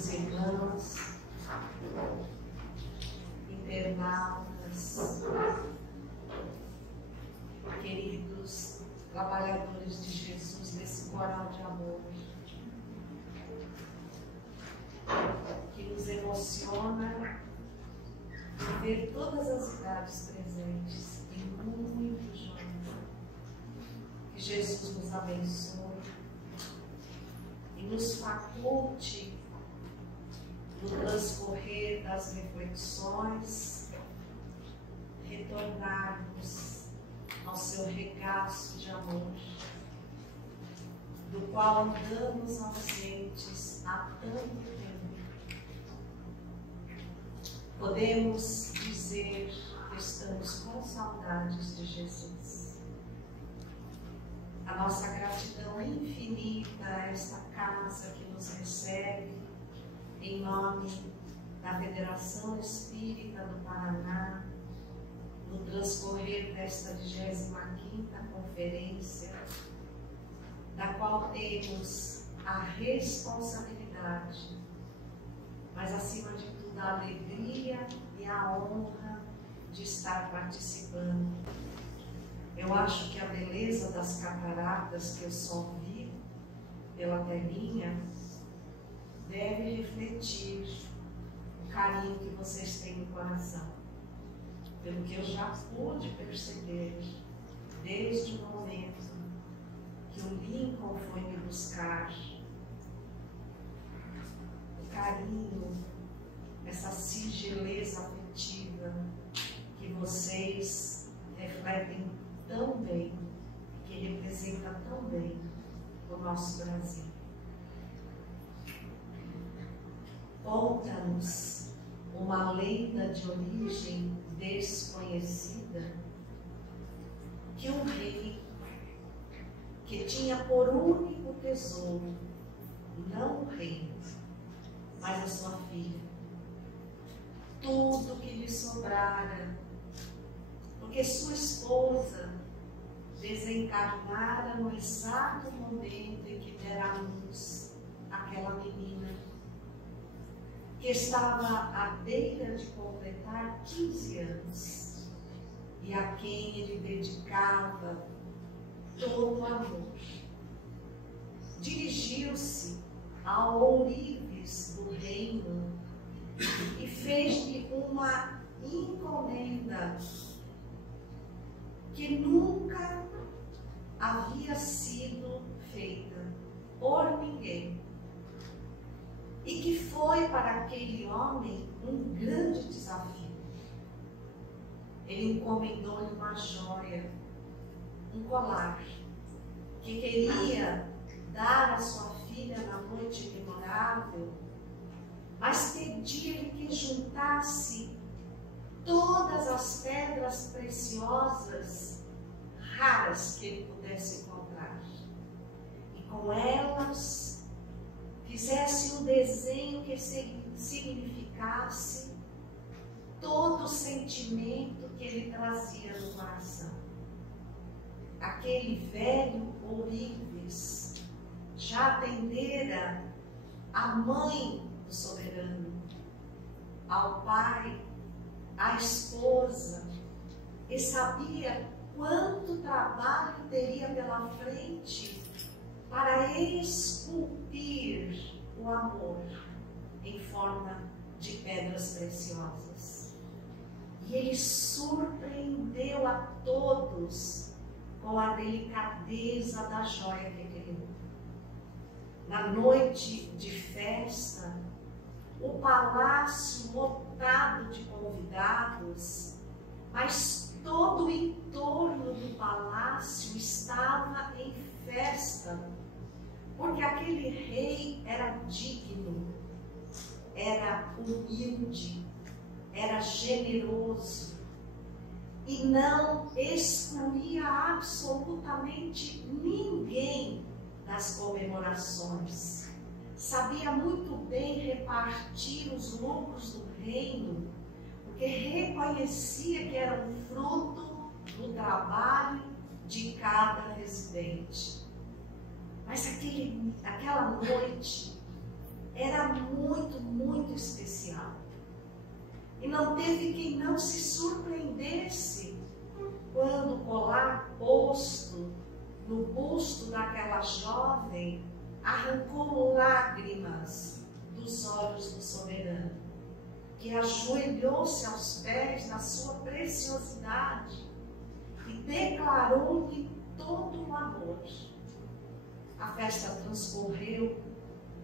queridos irmãos, internautas, queridos trabalhadores de Jesus desse coral de amor, que nos emociona ver todas as idades presentes e muito jovens. Que Jesus nos abençoe e nos faculte no transcorrer das reflexões, retornarmos ao seu regaço de amor, do qual andamos ausentes há tanto tempo. Podemos dizer que estamos com saudades de Jesus. A nossa gratidão infinita a esta casa que nos recebe, em nome da Federação Espírita do Paraná, no transcorrer desta 25ª conferência, da qual temos a responsabilidade, mas acima de tudo a alegria e a honra de estar participando. Eu acho que a beleza das cataratas que eu só vi pela telinha deve refletir o carinho que vocês têm no coração. Pelo que eu já pude perceber desde o momento que o Lincoln foi me buscar, o carinho, essa singeleza afetiva que vocês refletem tão bem, que representa tão bem o nosso Brasil. Conta-nos uma lenda de origem desconhecida que um rei que tinha por único tesouro não o reino, mas a sua filha, tudo que lhe sobrara, porque sua esposa desencarnara no exato momento em que dera à luz aquela menina, que estava à beira de completar 15 anos e a quem ele dedicava todo o amor. Dirigiu-se ao ourives do reino e fez-lhe uma encomenda que nunca havia sido feita por ninguém. E que foi para aquele homem um grande desafio. Ele encomendou-lhe uma joia, um colar, que queria dar à sua filha na noite memorável, mas pedia-lhe que juntasse todas as pedras preciosas, raras que ele pudesse encontrar, e com elas fizesse um desenho que significasse todo o sentimento que ele trazia no coração. Aquele velho ourives já atendera a mãe do soberano, ao pai, à esposa, e sabia quanto trabalho teria pela frente para esculpir o amor em forma de pedras preciosas. E ele surpreendeu a todos com a delicadeza da joia que criou. Na noite de festa, o palácio lotado de convidados, mas todo o entorno do palácio estava em festa, porque aquele rei era digno, era humilde, era generoso e não excluía absolutamente ninguém das comemorações. Sabia muito bem repartir os lucros do reino, porque reconhecia que era um fruto do trabalho de cada residente. Mas aquela noite era muito, muito especial. E não teve quem não se surpreendesse quando o colar posto no busto daquela jovem arrancou lágrimas dos olhos do soberano, que ajoelhou-se aos pés da sua preciosidade e declarou-lhe todo o amor. A festa transcorreu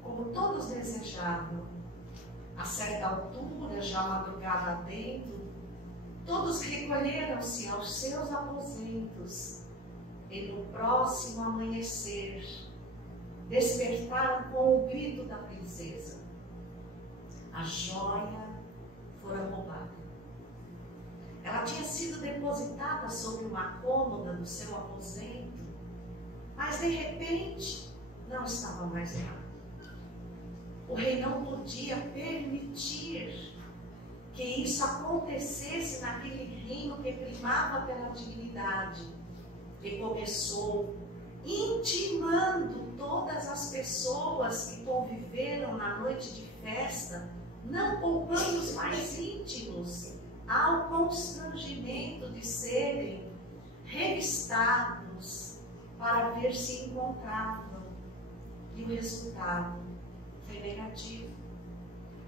como todos desejavam. A certa altura, já madrugada dentro, todos recolheram-se aos seus aposentos e no próximo amanhecer despertaram com o grito da princesa. A joia fora roubada. Ela tinha sido depositada sobre uma cômoda do seu aposento, mas de repente não estava mais lá. O rei não podia permitir que isso acontecesse naquele reino que primava pela dignidade. E começou intimando todas as pessoas que conviveram na noite de festa, não poupando os mais íntimos, ao constrangimento de serem revistados para ver se encontravam. E o resultado foi negativo.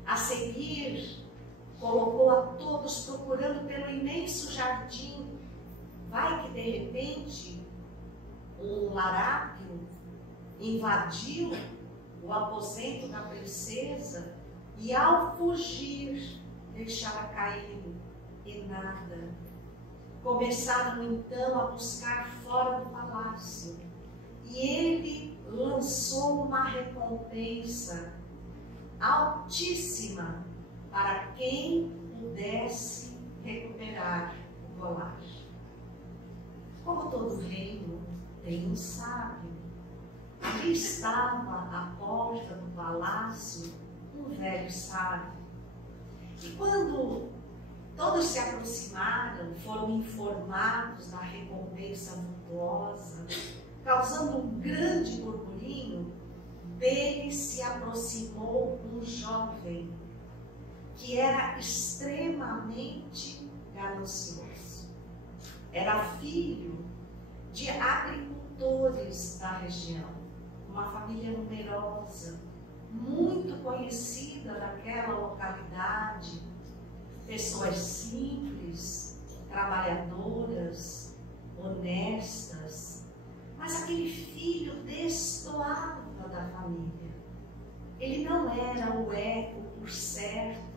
A seguir, colocou a todos procurando pelo imenso jardim. Vai que de repente um larápio invadiu o aposento da princesa e ao fugir deixara cair e nada. Começaram então a buscar fora do palácio e ele lançou uma recompensa altíssima para quem pudesse recuperar o colar. Como todo reino tem um sábio, ali estava à porta do palácio um velho sábio. E quando todos se aproximaram, foram informados da recompensa vultuosa, causando um grande burburinho, dele se aproximou um jovem que era extremamente ganancioso. Era filho de agricultores da região, uma família numerosa, muito conhecida daquela localidade, pessoas simples, trabalhadoras, honestas, mas aquele filho destoava da família. Ele não era o eco, por certo,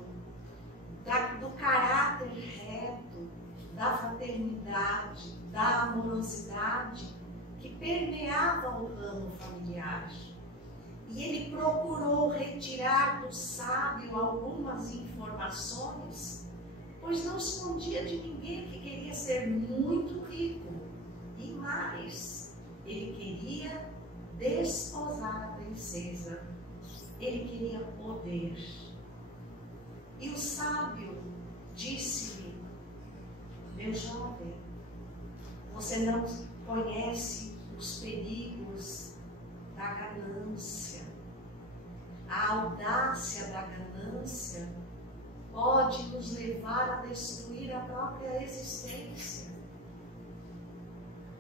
do caráter reto, da fraternidade, da amorosidade que permeava o ramo familiar. E ele procurou retirar do sábio algumas informações, pois não escondia de ninguém que queria ser muito rico. E mais, ele queria desposar a princesa. Ele queria poder. E o sábio disse-lhe: meu jovem, você não conhece os perigos da ganância. A audácia da ganância pode nos levar a destruir a própria existência.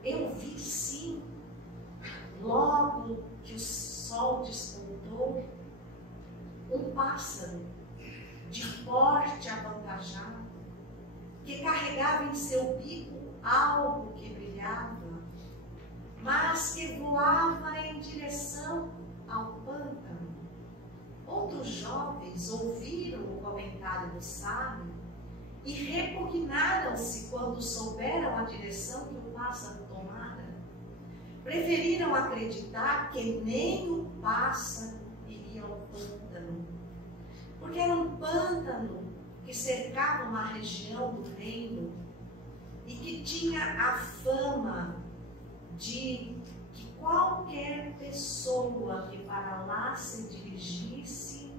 Eu vi sim, logo que o sol despontou, um pássaro de porte avantajado, que carregava em seu bico algo que brilhava, mas que voava em direção ao pântano. Outros jovens ouviram o comentário do sábio e repugnaram-se quando souberam a direção que o pássaro tomara. Preferiram acreditar que nem o pássaro iria ao pântano, porque era um pântano que cercava uma região do reino e que tinha a fama de que qualquer pessoa que para lá se dirigisse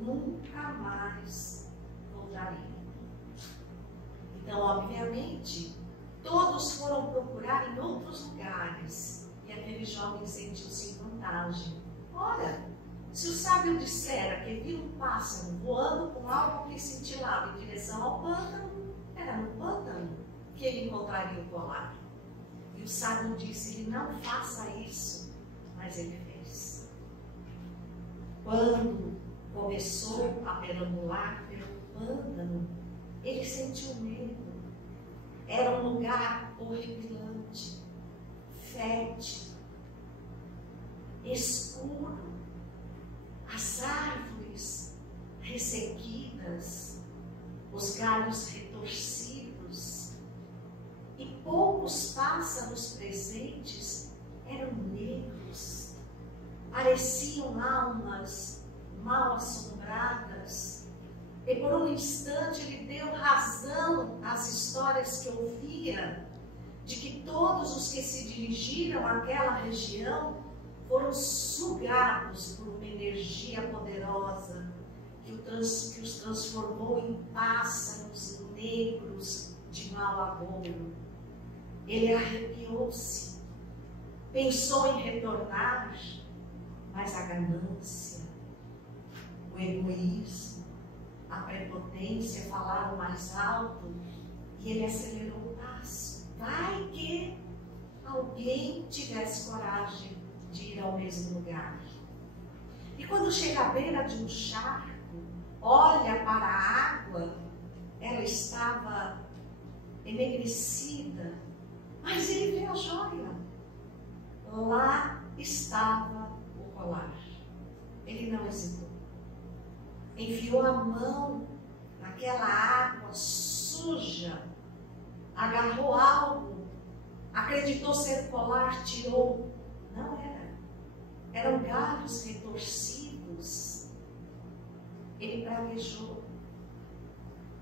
nunca mais voltaria. Então, obviamente, todos foram procurar em outros lugares e aquele jovem sentiu-se em vantagem. Ora, Se o sábio dissera que viu um pássaro voando com algo que cintilava em direção ao pântano, era no pântano que ele encontraria o colar. E o sábio disse-lhe: não faça isso, mas ele fez. Quando começou a perambular pelo pântano, ele sentiu medo. Era um lugar horripilante, fétido, escuro, as árvores ressequidas, os galhos retorcidos, e poucos pássaros presentes eram negros, pareciam almas mal assombradas. E por um instante ele deu razão às histórias que ouvia, de que todos os que se dirigiram àquela região foram sugados por uma energia poderosa que os transformou em pássaros negros de mau agouro. Ele arrepiou-se, pensou em retornar, mas a ganância, o egoísmo, a prepotência falaram mais alto e ele acelerou o passo. Vai que alguém tivesse coragem de ir ao mesmo lugar. E quando chega à beira de um charco, olha para a água, ela estava enegrecida, mas ele vê a joia. Lá estava o colar. Ele não hesitou. Enfiou a mão naquela água suja, agarrou algo, acreditou ser colar, tirou. Não era. Eram galhos retorcidos. Ele praguejou.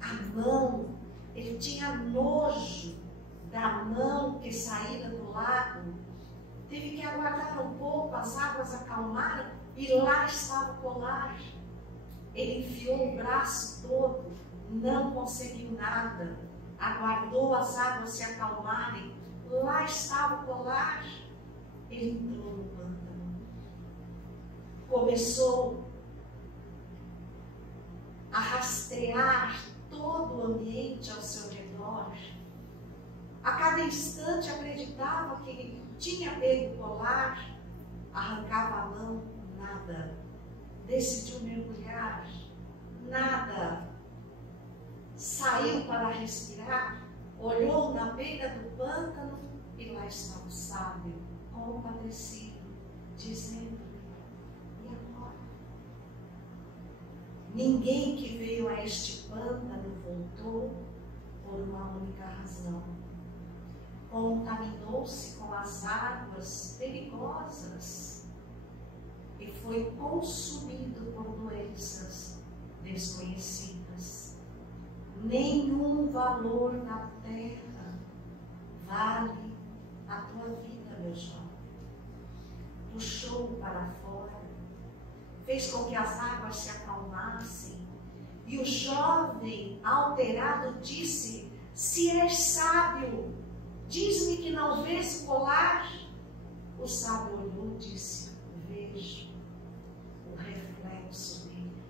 A mão, ele tinha nojo da mão que saíra do lago. Teve que aguardar um pouco, as águas acalmaram e lá estava o colar. Ele enfiou o braço todo, não conseguiu nada. Aguardou as águas se acalmarem. Lá estava o colar. Ele entrou no pântano. Começou a rastrear todo o ambiente ao seu redor. A cada instante acreditava que tinha pego o colar, arrancava a mão, nada. Decidiu mergulhar, nada. Saiu para respirar, olhou na beira do pântano e lá estava o sábio, compadecido, dizendo: e agora? Ninguém que veio a este pântano voltou por uma única razão. Contaminou-se com as águas perigosas e foi consumido por doenças desconhecidas. Nenhum valor na terra vale a tua vida, meu jovem. Puxou para fora, fez com que as águas se acalmassem, e o jovem, alterado, disse: se és sábio, diz-me que não vês o colar. O sábio olhou e disse: vejo o reflexo dele.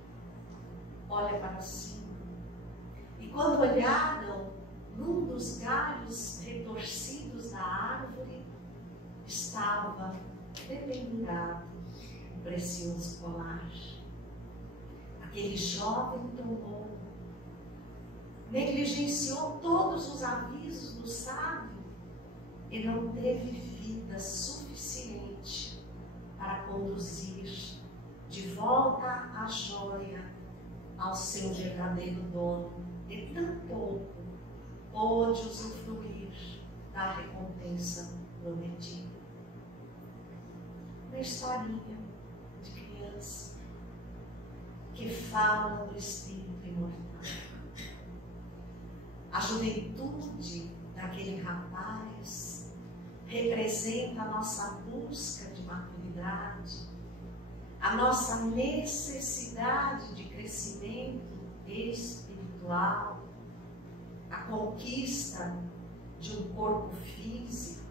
Olha para cima. E quando olharam, num dos galhos retorcidos da árvore estava pendurado um precioso colar. Aquele jovem tomou, negligenciou todos os avisos do sábio e não teve vida suficiente para conduzir de volta a joia ao seu verdadeiro dono, e tampouco pôde usufruir da recompensa prometida. Uma historinha de criança que fala do espírito imortal. A juventude daquele rapaz representa a nossa busca de maturidade, a nossa necessidade de crescimento espiritual, a conquista de um corpo físico,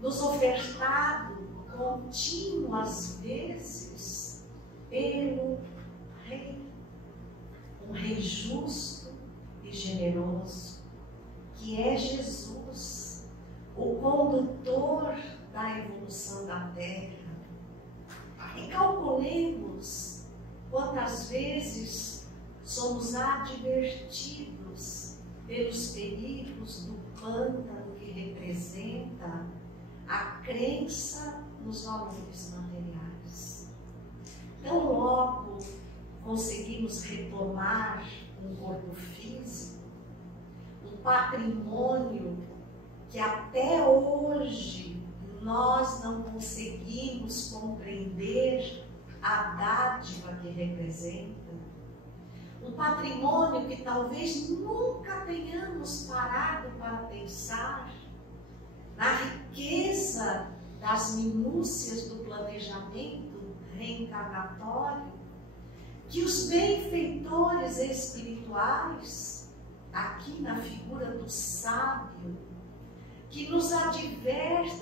nos ofertado contínuas vezes pelo Rei, um Rei justo e generoso, que é Jesus, o condutor da evolução da Terra. E calculemos quantas vezes somos advertidos pelos perigos do pântano que representa a crença nos valores materiais. Tão logo conseguimos retomar um corpo físico, um patrimônio que até hoje nós não conseguimos compreender a dádiva que representa, um patrimônio que talvez nunca tenhamos parado para pensar na riqueza das minúcias do planejamento reencarnatório, que os benfeitores espirituais, aqui na figura do sábio, que nos advertem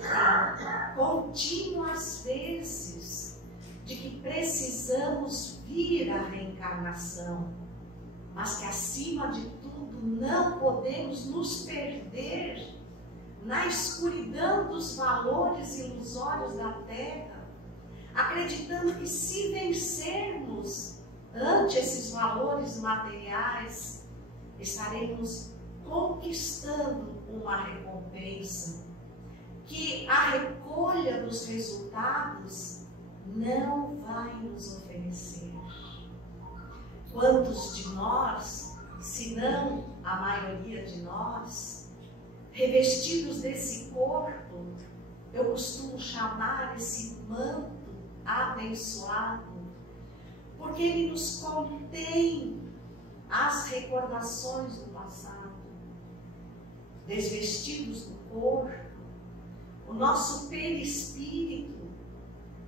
contínuas vezes de que precisamos vir à reencarnação, mas que acima de tudo não podemos nos perder na escuridão dos valores ilusórios da Terra, acreditando que se vencermos ante esses valores materiais, estaremos conquistando uma recompensa, que a recolha dos resultados não vai nos oferecer. Quantos de nós, se não a maioria de nós, revestidos desse corpo, eu costumo chamar esse manto abençoado, porque ele nos contém as recordações do passado. Desvestidos do corpo, o nosso perispírito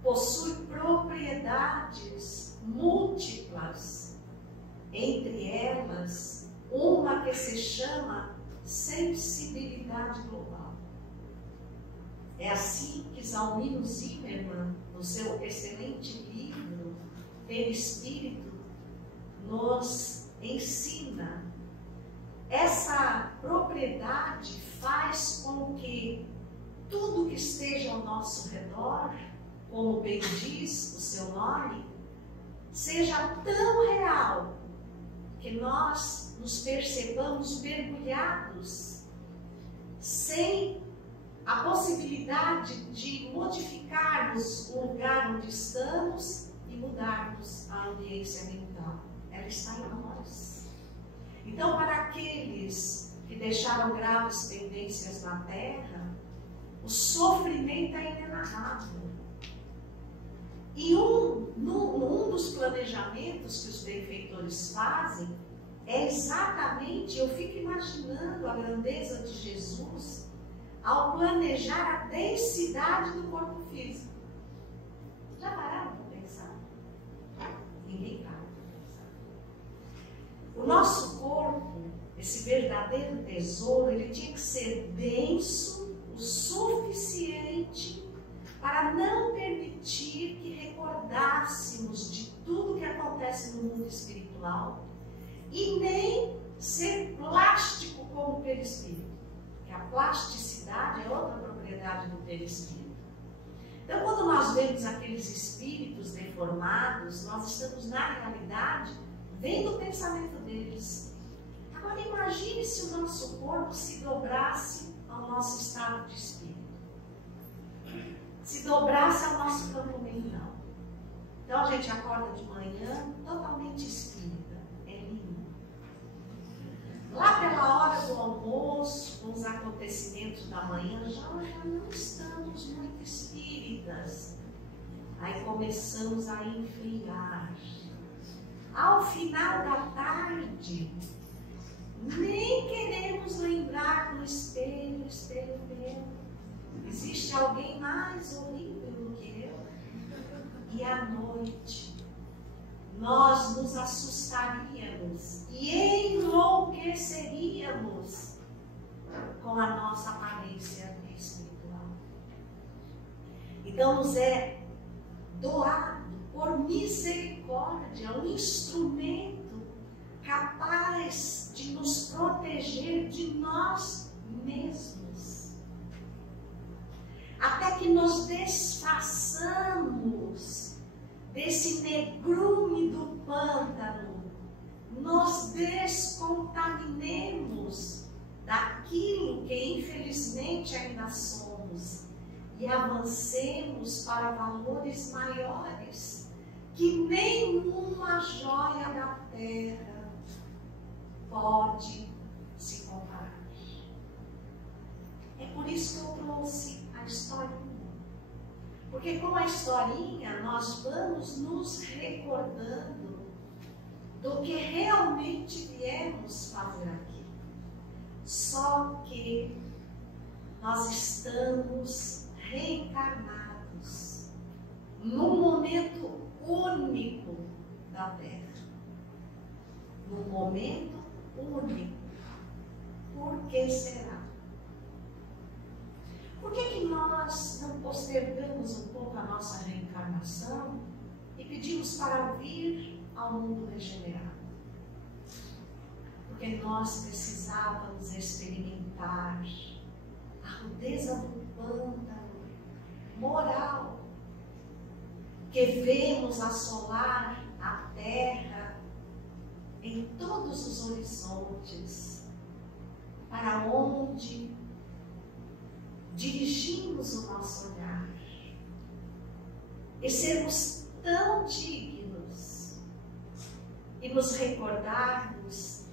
possui propriedades múltiplas, entre elas uma que se chama sensibilidade global. É assim que Zalmino Zimmermann, no seu excelente livro Perispírito, nos ensina. Essa propriedade faz com que tudo que esteja ao nosso redor, como bem diz o seu nome, seja tão real que nós nos percebamos mergulhados, sem a possibilidade de modificarmos o lugar onde estamos e mudarmos a ambiência mental. Ela está em nós. Então, para aqueles que deixaram graves pendências na Terra, o sofrimento é inenarrável. E um dos planejamentos que os benfeitores fazem é exatamente, eu fico imaginando a grandeza de Jesus ao planejar a densidade do corpo físico. Já pararam para pensar? Ninguém para para pensar. O nosso corpo, esse verdadeiro tesouro, ele tinha que ser denso o suficiente para não permitir que recordássemos de tudo que acontece no mundo espiritual e nem ser plástico como o perispírito, porque a plasticidade é outra propriedade do perispírito. Então, quando nós vemos aqueles espíritos deformados, nós estamos, na realidade, vendo o pensamento deles. Agora, imagine se o nosso corpo se dobrasse ao nosso estado de espírito, se dobrasse ao nosso campo mental. Então, a gente acorda de manhã totalmente espírita, é lindo. Lá pela hora do almoço, com os acontecimentos da manhã, já não estamos muito espíritas. Aí começamos a enfriar. Ao final da tarde, nem queremos lembrar do espelho, espelho meu. Existe alguém mais horrível do que eu? E à noite, nós nos assustaríamos e enlouqueceríamos com a nossa aparência espiritual. Então, Então nos é doado por misericórdia um instrumento capaz de nos proteger de nós mesmos, até que nos desfaçamos desse negrume do pântano, nos descontaminemos daquilo que infelizmente ainda somos e avancemos para valores maiores que nenhuma joia da terra pode se comparar. É por isso que eu trouxe a historinha. Porque com a historinha nós vamos nos recordando do que realmente viemos fazer aqui. Só que nós estamos reencarnados num momento único da Terra. Num momento único. Por que será? Por que nós não postergamos um pouco a nossa reencarnação e pedimos para vir ao mundo regenerado? Porque nós precisávamos experimentar a rudeza do pântano moral que vemos assolar a terra em todos os horizontes, para onde dirigimos o nosso olhar e sermos tão dignos e nos recordarmos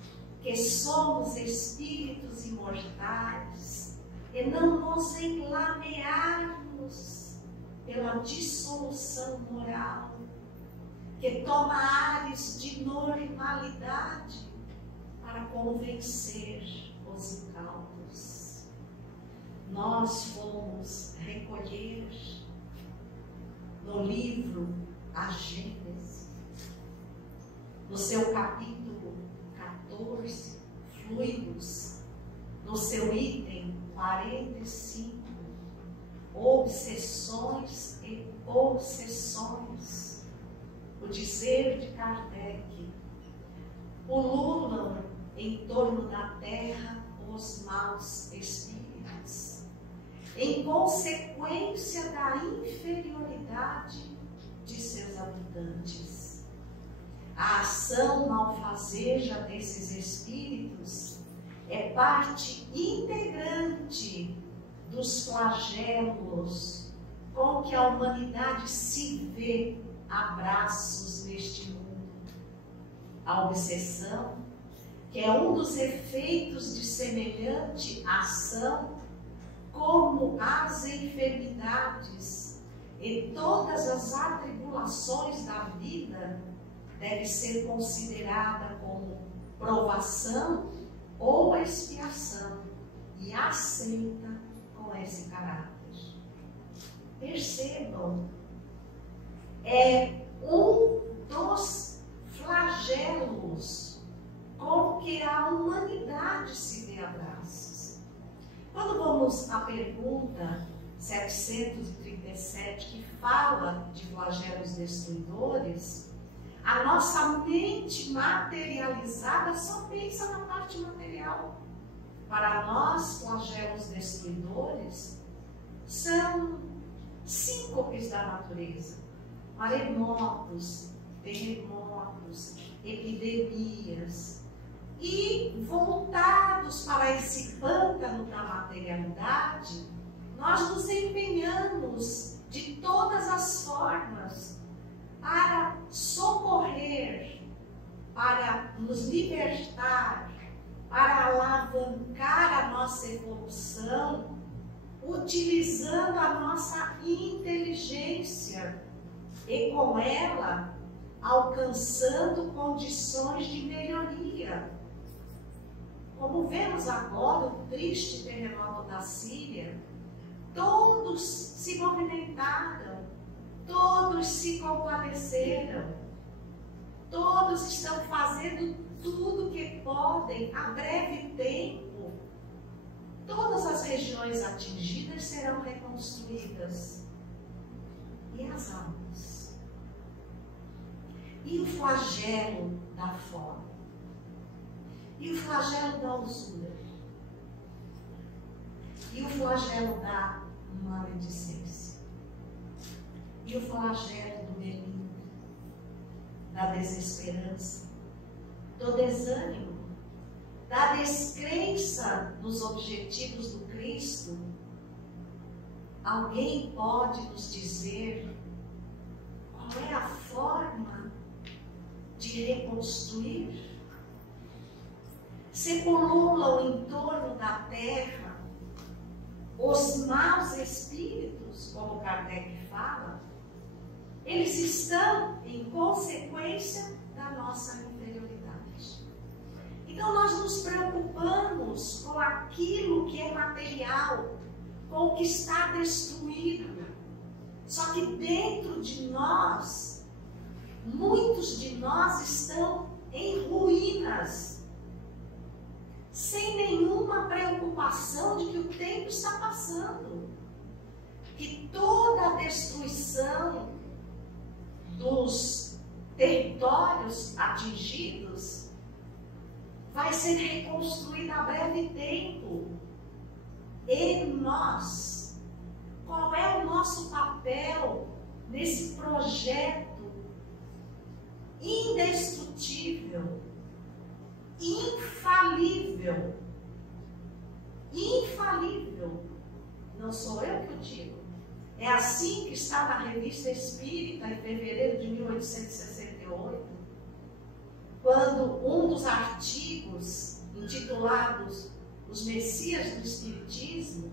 que somos espíritos imortais e não nos enlamearmos pela dissolução moral que toma ares de normalidade para convencer os incautos. Nós fomos recolher no livro A Gênese, no seu capítulo 14, Fluidos, no seu item 45, Obsessões e Obsessões, o dizer de Kardec: pululam em torno da terra os maus espíritos, em consequência da inferioridade de seus habitantes. A ação malfazeja desses espíritos é parte integrante dos flagelos com que a humanidade se vê a braços neste mundo. A obsessão, que é um dos efeitos de semelhante ação, como as enfermidades e todas as atribulações da vida, deve ser considerada como provação ou expiação e aceita com esse caráter. Percebam, é um dos flagelos com que a humanidade se vê a braços. Quando vamos à pergunta 737, que fala de flagelos destruidores, a nossa mente materializada só pensa na parte material. Para nós, flagelos destruidores são síncopes da natureza: maremotos, terremotos, epidemias. E voltados para esse pântano da materialidade, nós nos empenhamos de todas as formas para socorrer, para nos libertar, para alavancar a nossa evolução, utilizando a nossa inteligência e com ela alcançando condições de melhoria. Como vemos agora o triste terremoto da Síria, todos se movimentaram, todos se compadeceram, todos estão fazendo tudo o que podem a breve tempo. Todas as regiões atingidas serão reconstruídas. e as almas. E o flagelo da fome. E o flagelo da usura. E o flagelo da maledicência. E o flagelo do delírio, da desesperança, do desânimo, da descrença nos objetivos do Cristo. Alguém pode nos dizer qual é a forma de reconstruir? Se pululam em torno da terra os maus espíritos, como Kardec fala, eles estão em consequência da nossa inferioridade. Então nós nos preocupamos com aquilo que é material, com o que está destruído. Só que dentro de nós, muitos de nós estão em ruínas, sem nenhuma preocupação de que o tempo está passando, que toda a destruição dos territórios atingidos vai ser reconstruída a breve tempo. E nós, qual é o nosso papel nesse projeto indestrutível, infalível? Infalível. Não sou eu que o digo. É assim que está na Revista Espírita, em fevereiro de 1868, quando um dos artigos intitulados Os Messias do Espiritismo,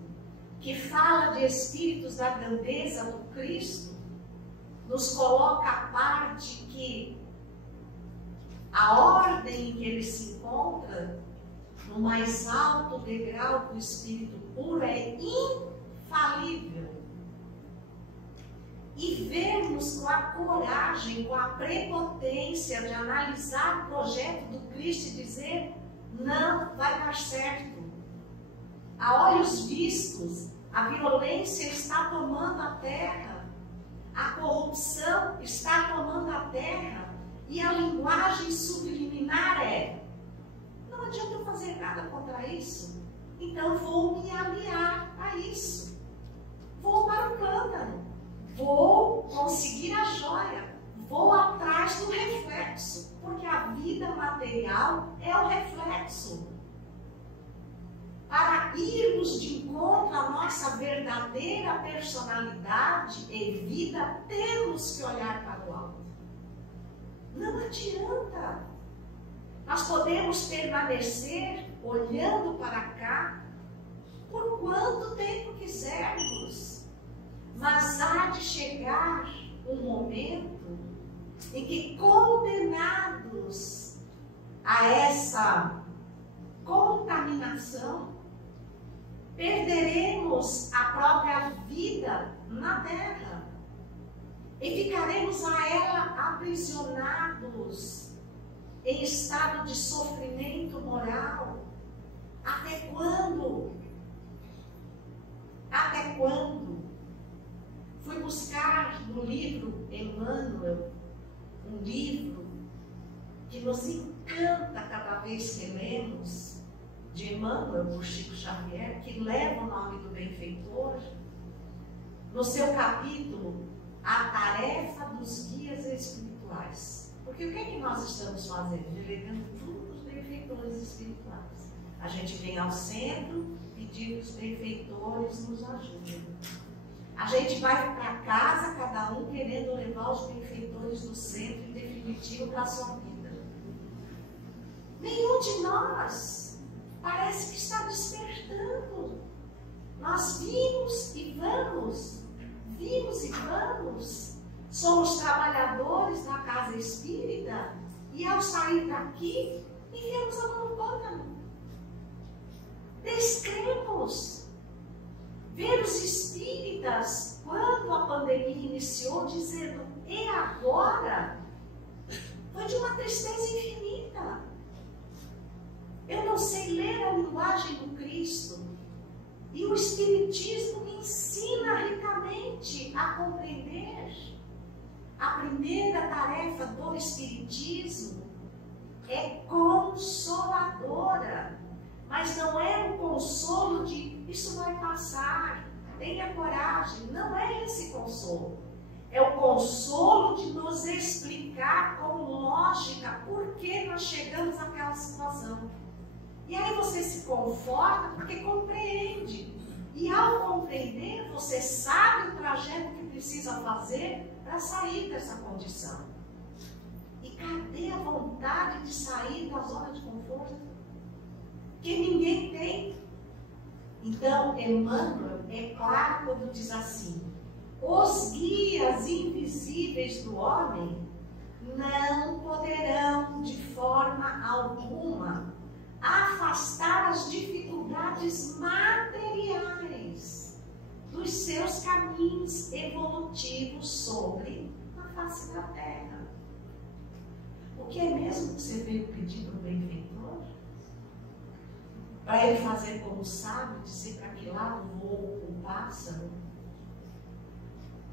que fala de espíritos da grandeza do Cristo, nos coloca a parte que a ordem em que ele se encontra, no mais alto degrau do espírito puro, é infalível. E vermos com a coragem, com a prepotência de analisar o projeto do Cristo e dizer: não vai dar certo. A olhos vistos, a violência está tomando a terra, a corrupção está tomando a terra, e a linguagem subliminar é: não adianta eu fazer nada contra isso, então vou me aliar a isso. Vou para o cântaro, vou conseguir a joia, vou atrás do reflexo, porque a vida material é o reflexo. Para irmos de encontro à nossa verdadeira personalidade e vida, temos que olhar para o alto. Não adianta. Nós podemos permanecer olhando para cá por quanto tempo quisermos, mas há de chegar um momento em que, condenados a essa contaminação, perderemos a própria vida na terra e ficaremos a ela aprisionados em estado de sofrimento moral. Até quando? Até quando? Fui buscar no livro Emmanuel, um livro que nos encanta cada vez que lemos, de Emmanuel, por Chico Xavier, que leva o nome do benfeitor. No seu capítulo, A Tarefa dos Guias Espirituais. Porque o que é que nós estamos fazendo? Delegando tudo os benfeitores espirituais. A gente vem ao centro pedir que os benfeitores nos ajudem. A gente vai para casa, cada um querendo levar os benfeitores do centro em definitivo para a sua vida. Nenhum de nós parece que está despertando. Nós vimos e vamos, somos trabalhadores da casa espírita e ao sair daqui, enfiamos a mão no pântano. Descremos. Ver os espíritas, quando a pandemia iniciou, dizendo: e agora? Foi de uma tristeza infinita. Eu não sei ler a linguagem do Cristo. E o Espiritismo ensina ricamente a compreender. A primeira tarefa do Espiritismo é consoladora. Mas não é um consolo de isso vai passar, tenha coragem. Não é esse consolo. É o consolo de nos explicar com lógica por que nós chegamos àquela situação. E aí você se conforta porque compreende. E ao compreender, você sabe o trajeto que precisa fazer para sair dessa condição. E cadê a vontade de sair da zona de conforto? Que ninguém tem. Então, Emmanuel é claro quando diz assim: os guias invisíveis do homem não poderão de forma alguma afastar as dificuldades materiais dos seus caminhos evolutivos sobre a face da Terra. O que é mesmo que você veio pedir para o benfeitor? Para ele fazer como sabe, dizer para que lado voa o pássaro?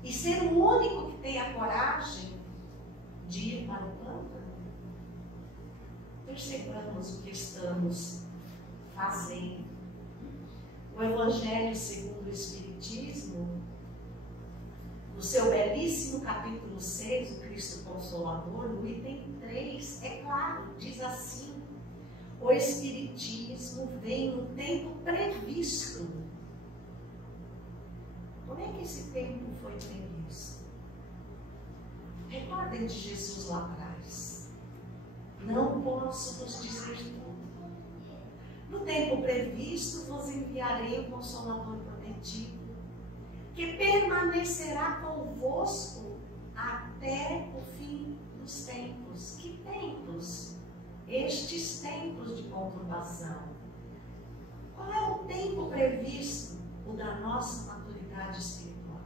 E ser o único que tem a coragem de ir para o pântano? Percebamos o que estamos fazendo. O Evangelho segundo o Espiritismo, no seu belíssimo capítulo 6, o Cristo Consolador, no item 3, é claro, diz assim: o Espiritismo vem no tempo previsto. Como é que esse tempo foi previsto? Recordem de Jesus lá atrás. Não posso vos dizer tudo. No tempo previsto vos enviarei o Consolador prometido, que permanecerá convosco até o fim dos tempos. Que tempos? Estes tempos de conturbação. Qual é o tempo previsto? O da nossa maturidade espiritual.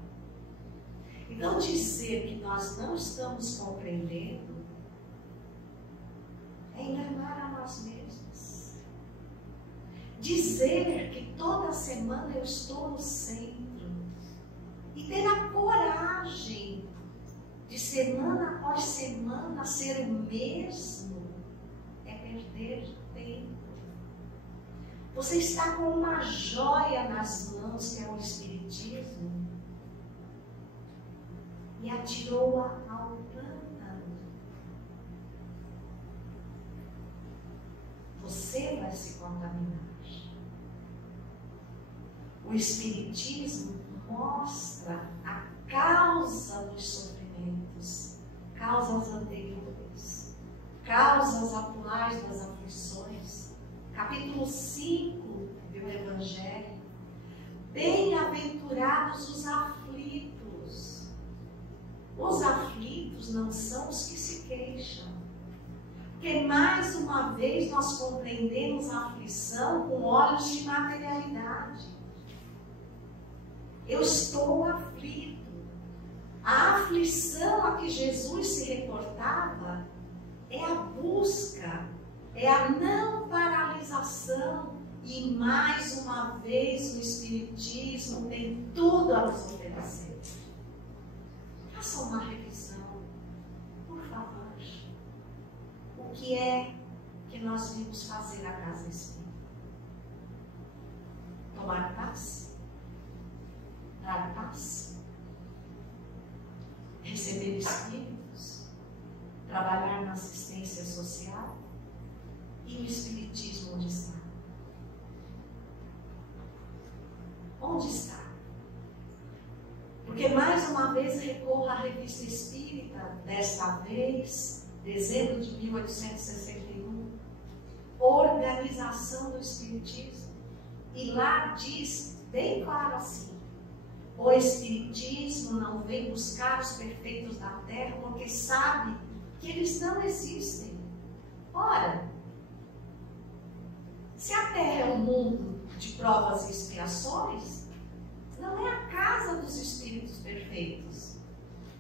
Então, dizer que nós não estamos compreendendo é enganar a nós mesmos. Dizer que toda semana eu estou no centro e ter a coragem de semana após semana ser o mesmo é perder tempo. Você está com uma joia nas mãos que é o Espiritismo e atirou-a ao pântano. Você vai se contaminar. O Espiritismo mostra a causa dos sofrimentos, causas anteriores, causas atuais das aflições. Capítulo 5 do Evangelho: bem-aventurados os aflitos. Os aflitos não são os que se queixam. Porque mais uma vez nós compreendemos a aflição com olhos de materialidade. Eu estou aflito. A aflição a que Jesus se reportava é a busca, é a não paralisação. E mais uma vez o Espiritismo tem tudo a nos oferecer. Faça uma revisão, por favor. O que é que nós vimos fazer na casa espírita? Tomar paz? Dar paz? Receber espíritos? Trabalhar na assistência social? E o Espiritismo onde está? Onde está? Porque mais uma vez recorro à Revista Espírita, desta vez, dezembro de 1861, Organização do Espiritismo. E lá diz bem claro assim: o Espiritismo não vem buscar os perfeitos da Terra porque sabe que eles não existem. Ora, se a Terra é um mundo de provas e expiações, não é a casa dos espíritos perfeitos,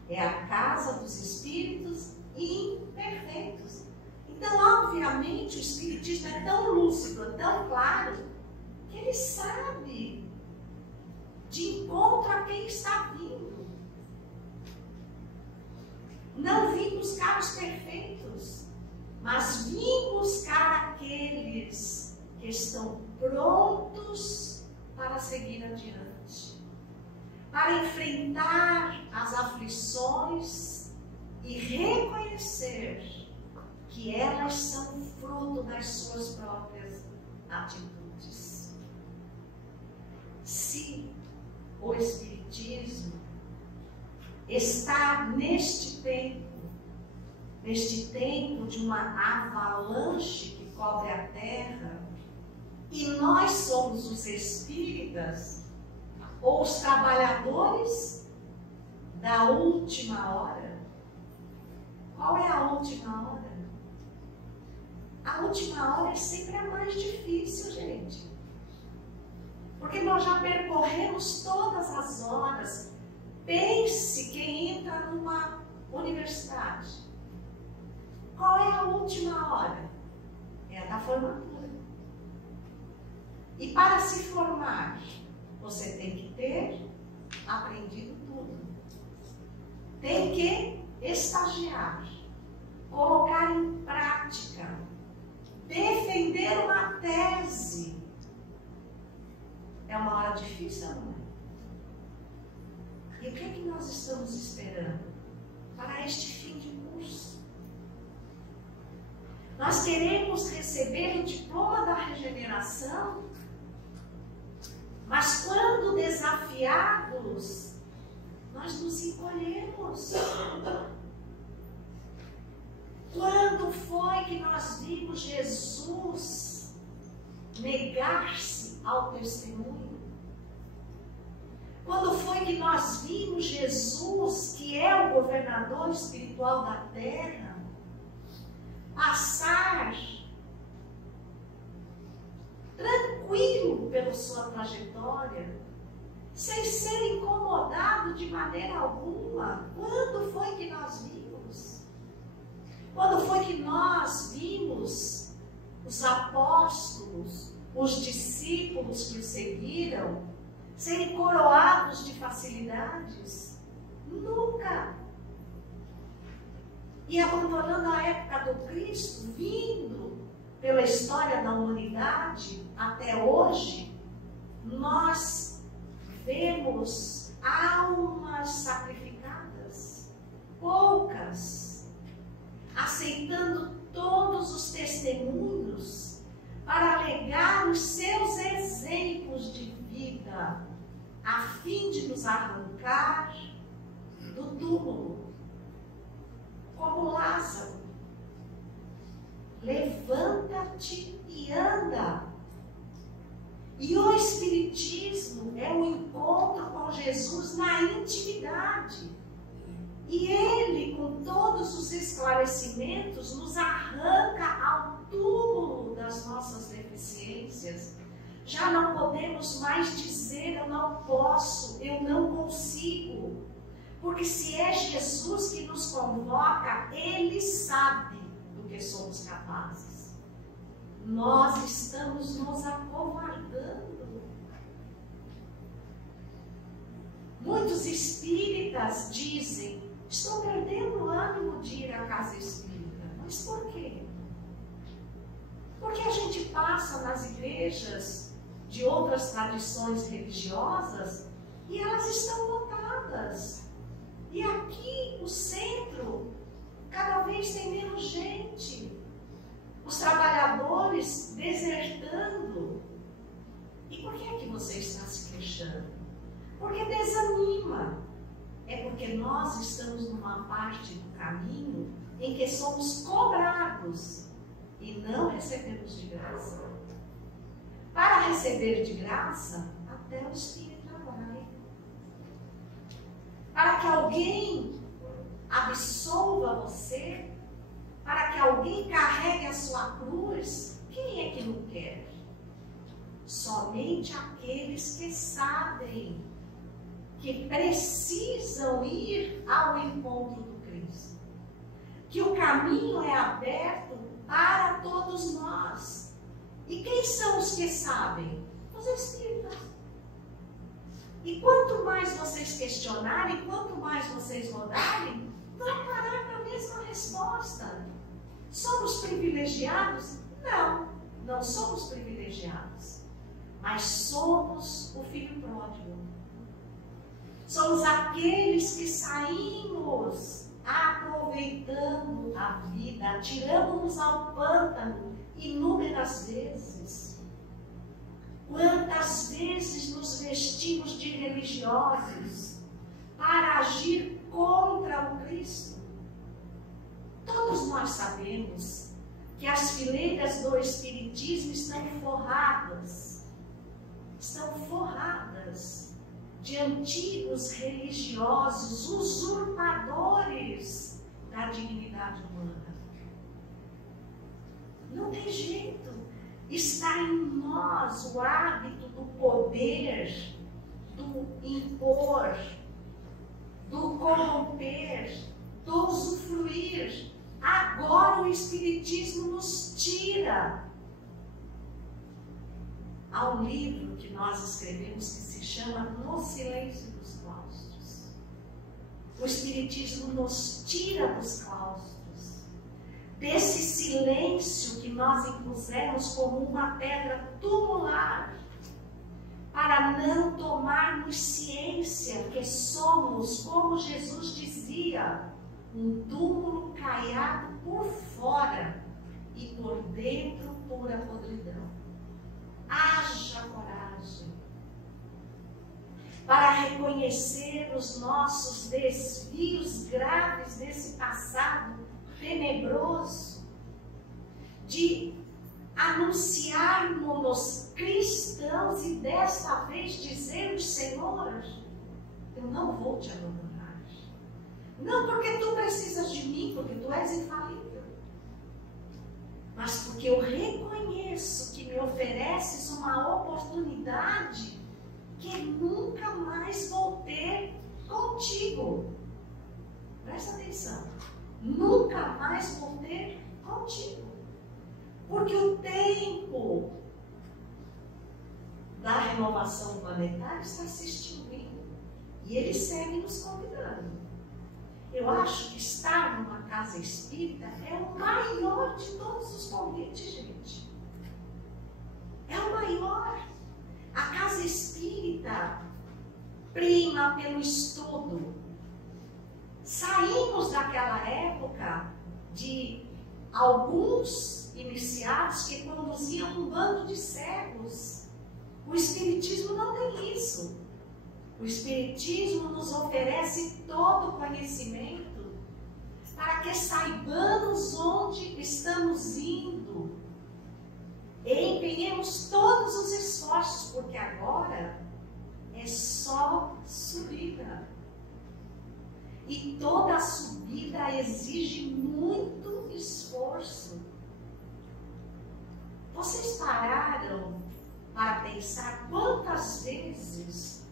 é a casa dos espíritos imperfeitos. Então, obviamente, o Espiritismo é tão lúcido, tão claro, que ele sabe de encontro a quem está vindo. Não vim buscar os perfeitos, mas vim buscar aqueles que estão prontos para seguir adiante, para enfrentar as aflições e reconhecer que elas são fruto das suas próprias atitudes. Se o Espiritismo está neste tempo de uma avalanche que cobre a Terra, e nós somos os espíritas, ou os trabalhadores da última hora. Qual é a última hora? A última hora é sempre a mais difícil, gente. Porque nós já percorremos todas as horas. Pense quem entra numa universidade. Qual é a última hora? É a da formatura. E para se formar, você tem que ter aprendido tudo. Tem que estagiar, colocar em prática, defender uma tese. É uma hora difícil, não é? E o que é que nós estamos esperando para este fim de curso? Nós queremos receber o diploma da regeneração, mas quando desafiados, nós nos encolhemos. Quando foi que nós vimos Jesus negar-se ao testemunho? Quando foi que nós vimos Jesus, que é o governador espiritual da terra, passar tranquilo pela sua trajetória, sem ser incomodado de maneira alguma? Quando foi que nós vimos? Quando foi que nós vimos os apóstolos, os discípulos que o seguiram, serem coroados de facilidades? Nunca. E abandonando a época do Cristo, vindo pela história da humanidade até hoje, nós vemos almas sacrificadas, poucas, aceitando todos os testemunhos para legar os seus exemplos de vida, a fim de nos arrancar do túmulo, como Lázaro. Levanta-te e anda. E o Espiritismo é um encontro com Jesus na intimidade. E ele, com todos os esclarecimentos, nos arranca ao túmulo das nossas deficiências. Já não podemos mais dizer eu não posso, eu não consigo. Porque se é Jesus que nos convoca, ele sabe do que somos capazes. Nós estamos nos acovardando. Muitos espíritas dizem, estou perdendo o ânimo de ir à casa espírita. Mas por quê? Porque a gente passa nas igrejas de outras tradições religiosas e elas estão lotadas. E aqui, o centro, cada vez tem menos gente. Os trabalhadores desertando. E por que é que você está se queixando? Porque desanima. É porque nós estamos numa parte do caminho em que somos cobrados e não recebemos de graça. Para receber de graça, até o Espírito vai. Para que alguém absolva você, para que alguém carregue a sua cruz, quem é que não quer? Somente aqueles que sabem que precisam ir ao encontro do Cristo. Que o caminho é aberto para todos nós. E quem são os que sabem? Os Espíritas. E quanto mais vocês questionarem, quanto mais vocês rodarem, vão parar com a mesma resposta. Somos privilegiados? Não, não somos privilegiados. Mas somos o filho pródigo. Somos aqueles que saímos aproveitando a vida, atiramos ao pântano inúmeras vezes. Quantas vezes nos vestimos de religiosos para agir contra o Cristo? Todos nós sabemos que as fileiras do Espiritismo estão forradas de antigos religiosos, usurpadores da dignidade humana. Não tem jeito. Está em nós o hábito do poder, do impor, do corromper, do usufruir. Agora o Espiritismo nos tira. Há um livro que nós escrevemos que se chama No Silêncio dos Claustros. O Espiritismo nos tira dos claustros. Desse silêncio que nós impusemos como uma pedra tumular, para não tomarmos ciência que somos, como Jesus dizia, um túmulo caiado por fora e por dentro pura podridão. Haja coragem para reconhecer os nossos desvios graves desse passado tenebroso, de anunciarmos cristãos e desta vez dizermos: Senhor, eu não vou te abandonar. Não porque tu precisas de mim, porque tu és infalível, mas porque eu reconheço que me ofereces uma oportunidade que nunca mais vou ter contigo. Presta atenção. Nunca mais vou ter contigo. Porque o tempo da renovação planetária está se extinguindo. E ele segue nos convidando. Eu acho que estar numa casa espírita é o maior de todos os convites, gente. É o maior. A casa espírita prima pelo estudo. Saímos daquela época de alguns iniciados que conduziam um bando de cegos. O Espiritismo não tem isso. O Espiritismo nos oferece todo o conhecimento para que saibamos onde estamos indo e empenhemos todos os esforços, porque agora é só subida. E toda subida exige muito esforço. Vocês pararam para pensar quantas vezes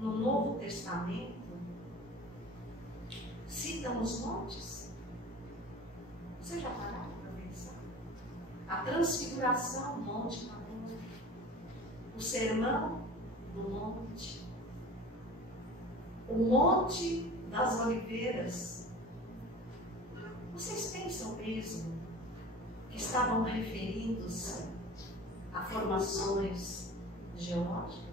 no Novo Testamento citam os montes? Vocês já pararam para pensar? A transfiguração, Monte Tabor. O sermão do monte. O Monte das Oliveiras. Vocês pensam mesmo que estavam referindo-se a formações geológicas?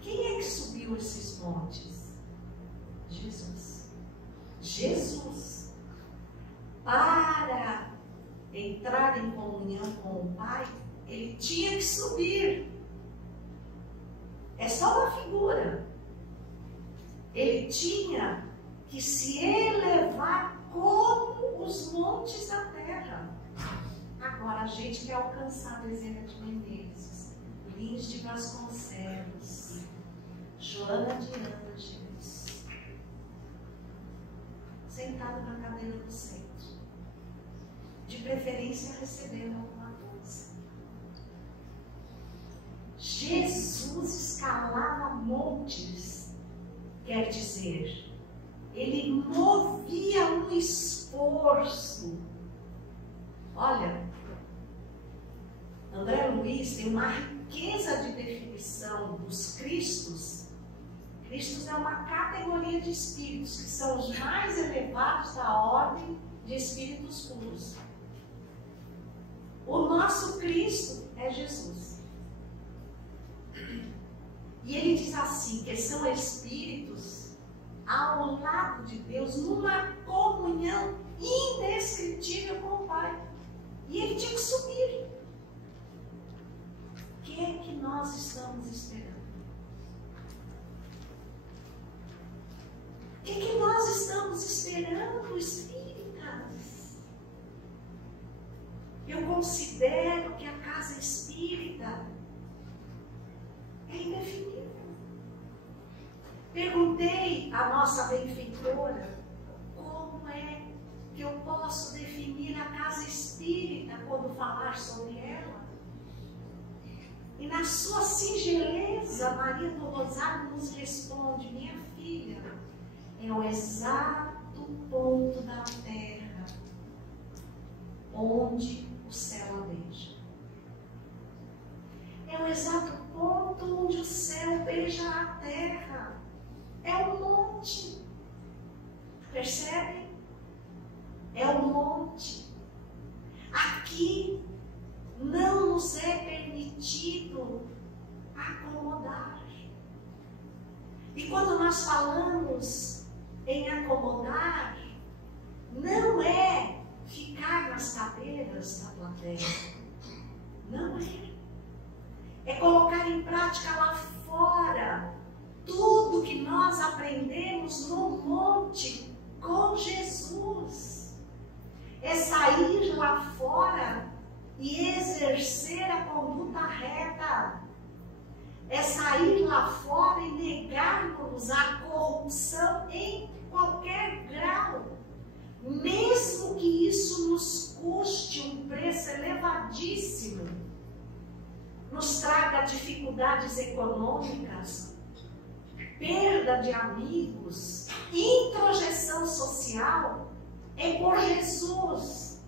Quem é que subiu esses montes? Jesus. Jesus. Para entrar em comunhão com o Pai, ele tinha que subir. É só uma figura. Ele tinha que se elevar como os montes da terra. Agora a gente quer alcançar Bezerra de Menezes, Lins de Vasconcelos, Joana de Ângeles, sentado na cadeira do centro, de preferência recebendo alguma coisa. Jesus escalava montes, quer dizer, ele movia um esforço. Olha, André Luiz tem uma riqueza de definição espíritos que são os mais elevados da ordem de espíritos puros. O nosso Cristo é Jesus. E ele diz assim, que são espíritos ao lado de Deus, numa comunhão indescritível com o Pai. E ele tinha que subir. O que é que nós estamos esperando? O que é que nós estamos esperando, espíritas? Eu considero que a casa espírita é indefinível. Perguntei à nossa benfeitora como é que eu posso definir a casa espírita quando falar sobre ela. E na sua singeleza, Maria do Rosário nos responde: minha filha, é o exato ponto da terra onde o céu a beija. É o exato ponto onde o céu beija a terra. É o monte. Percebem? É o monte. Aqui não nos é permitido acomodar. E quando nós falamos em acomodar, não é ficar nas cadeiras da plateia. Não é. É colocar em prática lá fora tudo que nós aprendemos no monte com Jesus. É sair lá fora e exercer a conduta reta. É sair lá fora e negarmos a corrupção em qualquer grau. Mesmo que isso nos custe um preço elevadíssimo, nos traga dificuldades econômicas, perda de amigos, introjeção social, é por Jesus.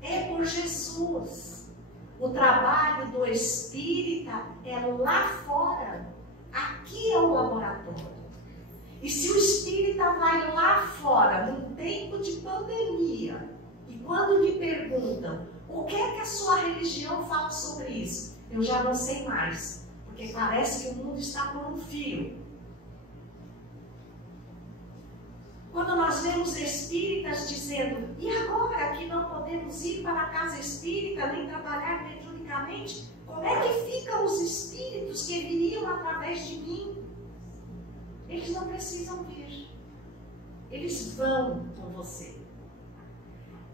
É por Jesus. O trabalho do espírita é lá fora. Aqui é o laboratório. E se o espírita vai lá fora, num tempo de pandemia, e quando lhe perguntam o que é que a sua religião fala sobre isso, eu já não sei mais, porque parece que o mundo está por um fio. Quando nós vemos espíritas dizendo: e agora que não podemos ir para a casa espírita, nem trabalhar mediunicamente, como é que ficam os espíritos que viriam através de mim? Eles não precisam vir. Eles vão com você.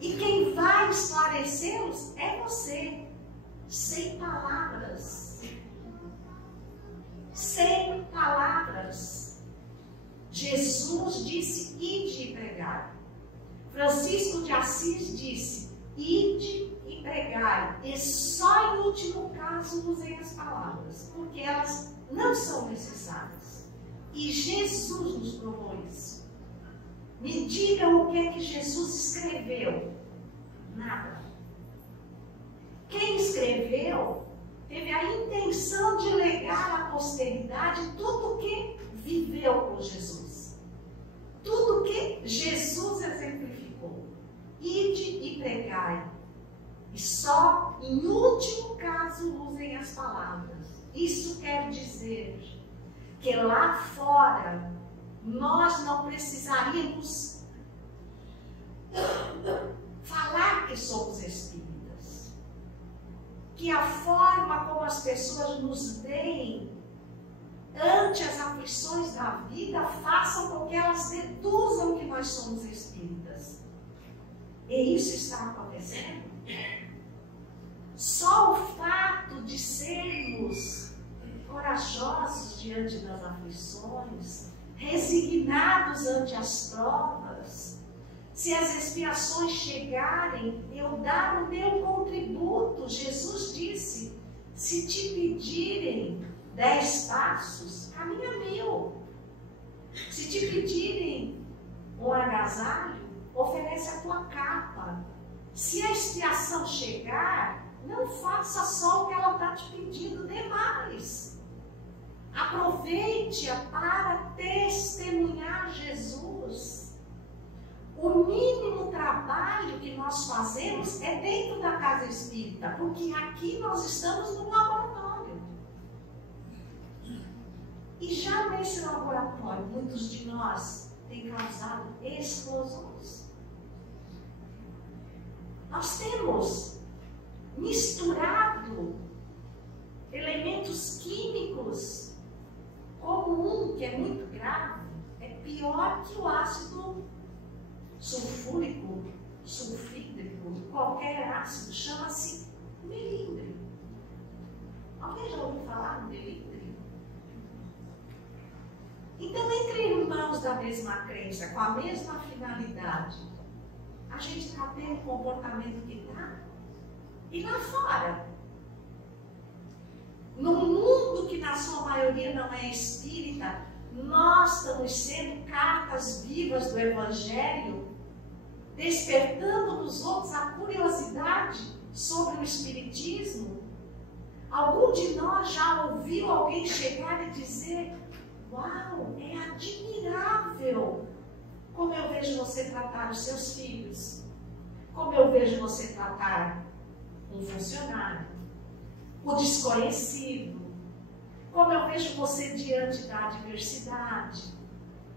E quem vai esclarecê-los é você. Sem palavras. Sem palavras. Jesus disse: ide e pregai. Francisco de Assis disse: ide e pregai. E só em último caso usei as palavras, porque elas não são necessárias. E Jesus nos provou isso. Me digam o que é que Jesus escreveu. Nada. Quem escreveu teve a intenção de legar à posteridade tudo o que viveu com Jesus. Tudo o que Jesus exemplificou. Ide e pregai. E só em último caso usem as palavras. Isso quer dizer que lá fora nós não precisaríamos falar que somos espíritas. Que a forma como as pessoas nos veem ante as aflições da vida façam com que elas deduzam que nós somos espíritas. E isso está acontecendo. Só o fato de sermos corajosos diante das aflições, resignados ante as provas, se as expiações chegarem, eu dar o meu contributo. Jesus disse: se te pedirem 10 passos, caminha 1000. Se te pedirem um agasalho, oferece a tua capa. Se a expiação chegar, não faça só o que ela está te pedindo, dê mais. Aproveite-a para testemunhar Jesus. O mínimo trabalho que nós fazemos é dentro da casa espírita, porque aqui nós estamos no laboratório. E já nesse laboratório, muitos de nós têm causado explosões. Nós temos misturado elementos químicos, como um que é muito grave, é pior que o ácido sulfúrico, sulfídrico, qualquer ácido, chama-se melindre. Alguém já ouviu falar no melindre? Então, entre irmãos da mesma crença, com a mesma finalidade, a gente está tendo o comportamento que está. E lá fora, no mundo que na sua maioria não é espírita, nós estamos sendo cartas vivas do Evangelho, despertando nos outros a curiosidade sobre o Espiritismo. Algum de nós já ouviu alguém chegar e dizer: uau, é admirável como eu vejo você tratar os seus filhos, como eu vejo você tratar um funcionário, o desconhecido, como eu vejo você diante da adversidade.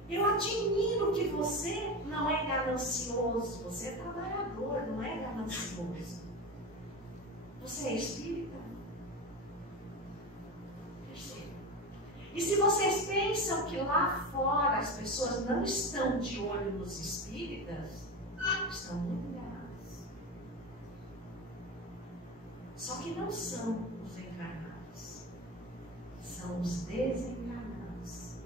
Eu admiro que você não é ganancioso, você é trabalhador, não é ganancioso. Você é espírita? Terceiro. E se vocês pensam que lá fora as pessoas não estão de olho nos espíritas, estão muito enganadas. Só que não são os encarnados, são os desencarnados.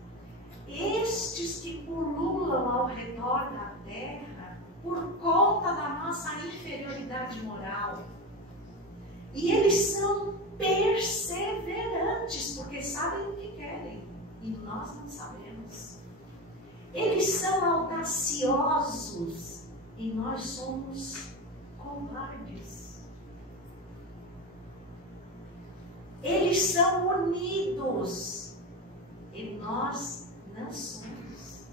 Estes que pululam ao redor da terra por conta da nossa inferioridade moral. E eles são perseverantes, porque sabem o que querem, e nós não sabemos. Eles são audaciosos, e nós somos covardes. Eles são unidos, e nós não somos.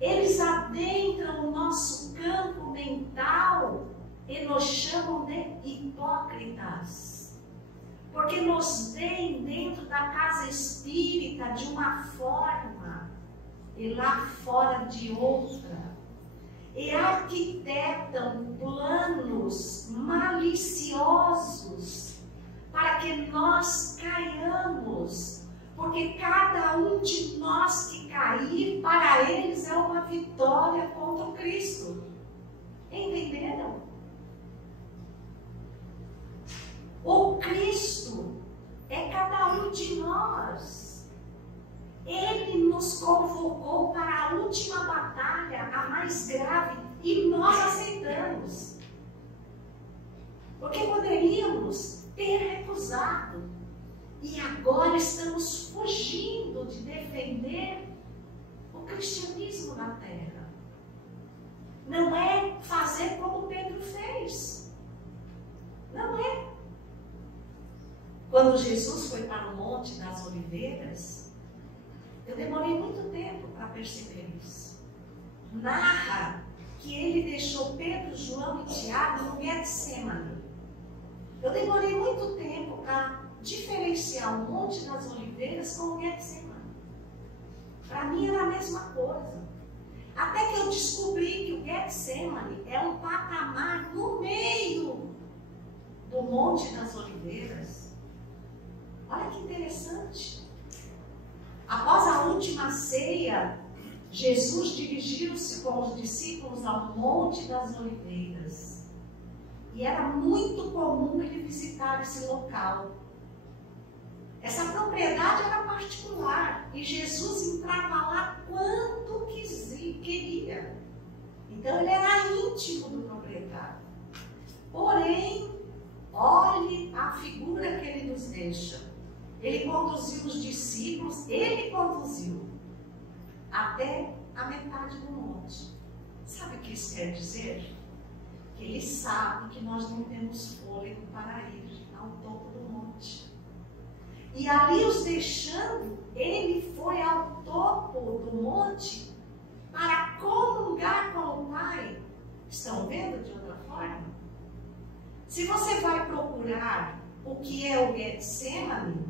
Eles adentram o nosso campo mental e nos chamam de hipócritas, porque nos veem dentro da casa espírita de uma forma e lá fora de outra, e arquitetam planos maliciosos para que nós caiamos, porque cada um de nós que cair, para eles é uma vitória contra o Cristo. Entenderam? O Cristo é cada um de nós. Ele nos convocou para a última batalha, a mais grave, e nós aceitamos. Porque poderíamos ter recusado. E agora estamos fugindo de defender o cristianismo na terra. Não é fazer como Pedro fez. Não é. Quando Jesus foi para o Monte das Oliveiras, eu demorei muito tempo para perceber isso. Narra que ele deixou Pedro, João e Tiago no Getsemane. Eu demorei muito tempo para diferenciar o Monte das Oliveiras com o Getsemane. Para mim era a mesma coisa. Até que eu descobri que o Getsemane é um patamar no meio do Monte das Oliveiras. Olha que interessante. Após a última ceia, Jesus dirigiu-se com os discípulos ao Monte das Oliveiras. E era muito comum ele visitar esse local. Essa propriedade era particular e Jesus entrava lá quando queria. Então ele era íntimo do proprietário. Porém, olhe a figura que ele nos deixa. Ele conduziu os discípulos, ele conduziu até a metade do monte. Sabe o que isso quer dizer? Que ele sabe que nós não temos fôlego para ir ao topo do monte. E ali os deixando, ele foi ao topo do monte para comungar com o Pai. Estão vendo de outra forma? Se você vai procurar o que é o Getsemane,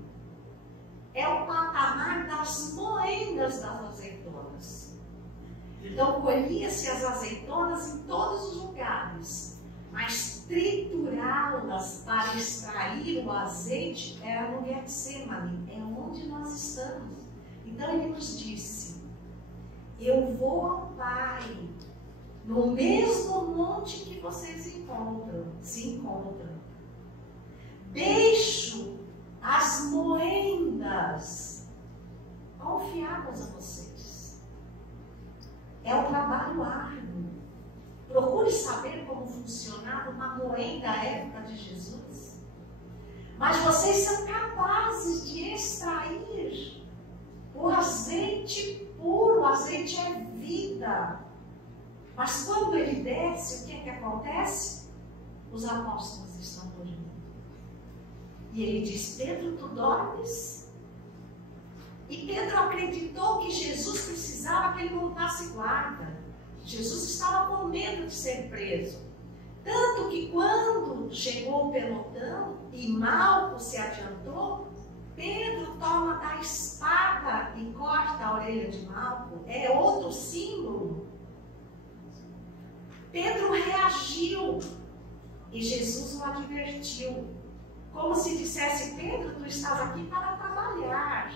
é o patamar das moendas das azeitonas. Então colhia-se as azeitonas em todos os lugares, mas triturá-las para extrair o azeite era no Getsemane, é onde nós estamos. Então ele nos disse: eu vou ao Pai, no mesmo monte que vocês se encontram. Deixo as moendas confiadas a vocês. É um trabalho árduo. Procure saber como funcionava uma moenda à época de Jesus. Mas vocês são capazes de extrair o azeite puro. O azeite é vida. Mas quando ele desce, o que é que acontece? Os apóstolos estão dormindo. E ele diz: Pedro, tu dormes? E Pedro acreditou que Jesus precisava que ele montasse guarda. Jesus estava com medo de ser preso. Tanto que quando chegou o pelotão e Malco se adiantou, Pedro toma da espada e corta a orelha de Malco. É outro símbolo. Pedro reagiu e Jesus o advertiu. Como se dissesse: Pedro, tu estás aqui para trabalhar,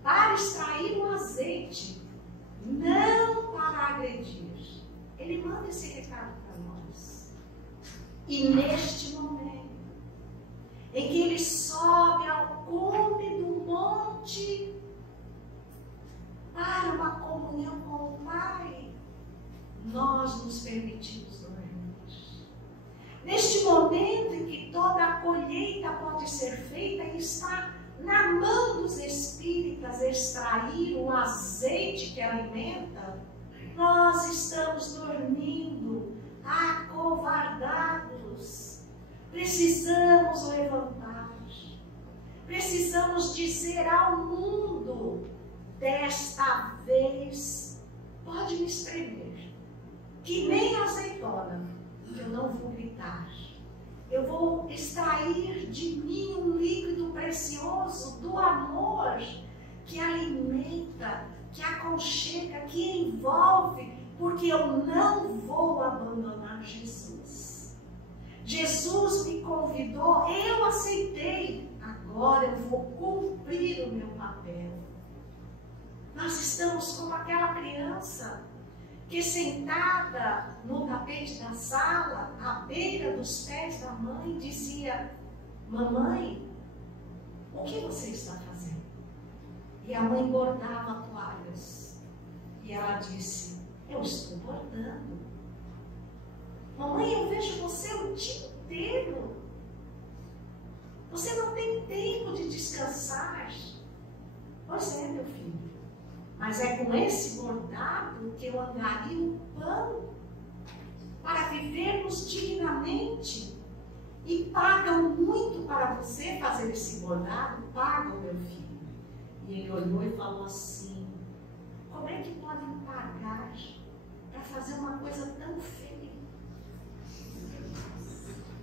para extrair o azeite, não para agredir. Ele manda esse recado para nós. E neste momento, em que ele sobe ao cume do monte para uma comunhão com o Pai, nós nos permitimos dormir. Neste momento em que toda a colheita pode ser feita e está na mão dos espíritas extrair o azeite que alimenta, nós estamos dormindo, acovardados. Precisamos levantar. Precisamos dizer ao mundo: desta vez, pode me espremer, que nem azeitona, eu não vou gritar. Eu vou extrair de mim um líquido precioso do amor que alimenta, que aconchega, que envolve, porque eu não vou abandonar Jesus. Jesus me convidou, eu aceitei, agora eu vou cumprir o meu papel. Nós estamos como aquela criança que, sentada no tapete da sala, à beira dos pés da mãe, dizia: mamãe, o que você está fazendo? E a mãe bordava toalhas. E ela disse: eu estou bordando. Mamãe, eu vejo você o dia inteiro. Você não tem tempo de descansar. Pois é, meu filho. Mas é com esse bordado que eu angario o pão para vivermos dignamente. E pagam muito para você fazer esse bordado? Pagam, meu filho. E ele olhou e falou assim: como é que podem pagar para fazer uma coisa tão feia?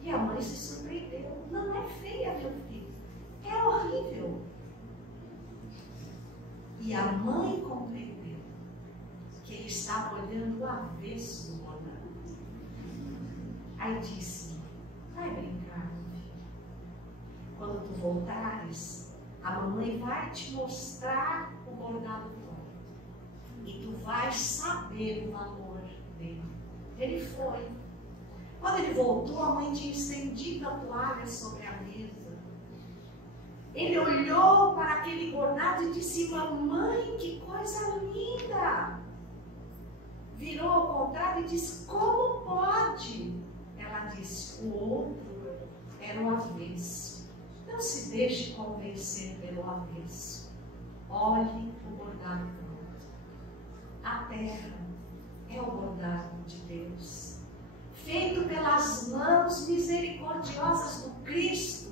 E a mãe se surpreendeu: não é feia, meu filho, é horrível. E a mãe compreendeu que ele estava olhando o avesso do bordado. Aí disse: vai brincar, meu filho. Quando tu voltares, a mamãe vai te mostrar o bordado todo. E tu vais saber o valor dele. Ele foi. Quando ele voltou, a mãe tinha estendido a toalha sobre a mesa. Ele olhou para aquele bordado e disse: mamãe, que coisa linda! Virou ao contrário e disse: como pode? Ela disse: o outro era o avesso. Não se deixe convencer pelo avesso. Olhe o bordado pronto. A terra é o bordado de Deus, feito pelas mãos misericordiosas do Cristo.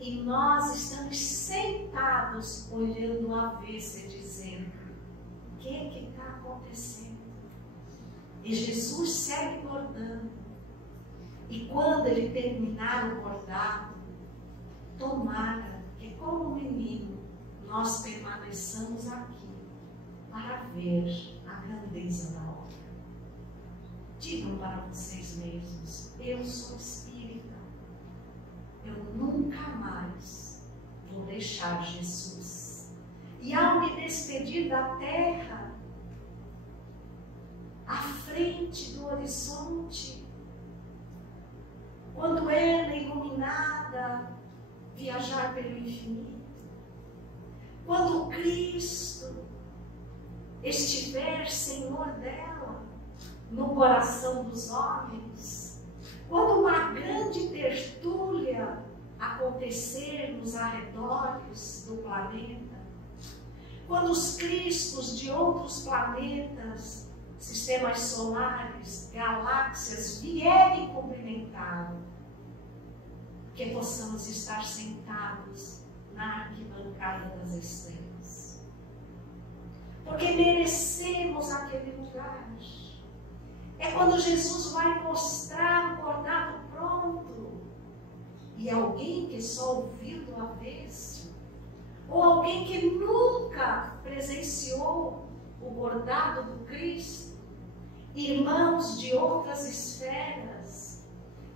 E nós estamos sentados olhando o avesso e dizendo: o que está acontecendo? E Jesus segue bordando. E quando ele terminar o bordado, tomara que, como menino, nós permaneçamos aqui para ver a grandeza da obra. Digam para vocês mesmos: eu sou espírita. Eu nunca mais vou deixar Jesus. E ao me despedir da terra, à frente do horizonte, quando ela iluminada viajar pelo infinito, quando Cristo estiver Senhor dela, no coração dos homens, quando uma grande tertúlia acontecer nos arredores do planeta, quando os cristos de outros planetas, sistemas solares, galáxias vierem cumprimentar, que possamos estar sentados na arquibancada das estrelas, porque merecemos aquele lugar. É quando Jesus vai mostrar o bordado pronto e alguém que só ouviu do avesso, ou alguém que nunca presenciou o bordado do Cristo, irmãos de outras esferas,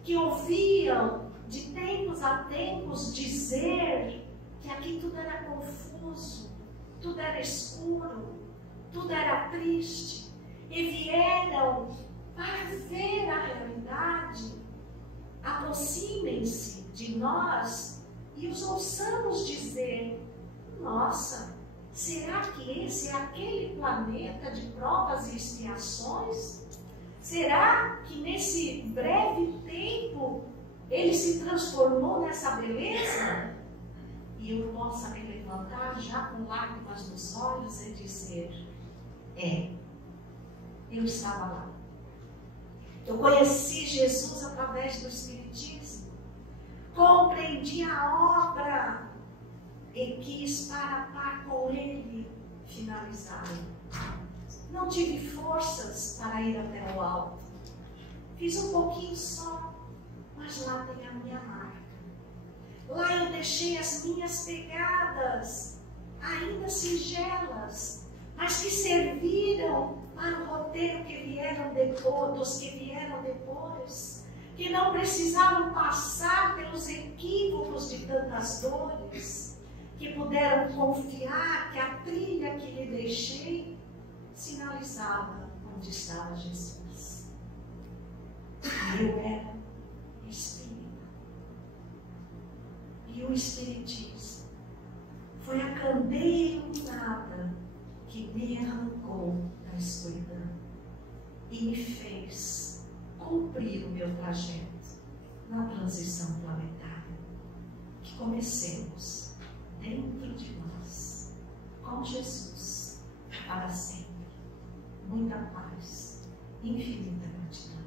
que ouviam de tempos a tempos dizer que aqui tudo era confuso, tudo era escuro, tudo era triste, e vieram para ver a realidade. Aproximem-se de nós e os ouçamos dizer: nossa, será que esse é aquele planeta de provas e expiações? Será que nesse breve tempo ele se transformou nessa beleza? E eu possa me levantar já com lágrimas nos olhos e dizer: eu estava lá. Eu conheci Jesus através do Espiritismo, compreendi a obra e quis par com ele finalizá-la. Não tive forças para ir até o alto. Fiz um pouquinho só, mas lá tem a minha marca. Lá eu deixei as minhas pegadas, ainda singelas, mas que serviram para o roteiro que vieram depois, dos que vieram depois, que não precisaram passar pelos equívocos de tantas dores, que puderam confiar que a trilha que lhe deixei sinalizava onde estava Jesus. E eu era espírita. E o espiritismo foi a candeia iluminada que me arrancou da escuridão e me fez cumprir o meu trajeto na transição planetária. Que comecemos dentro de nós, com Jesus, para sempre. Muita paz, infinita gratidão.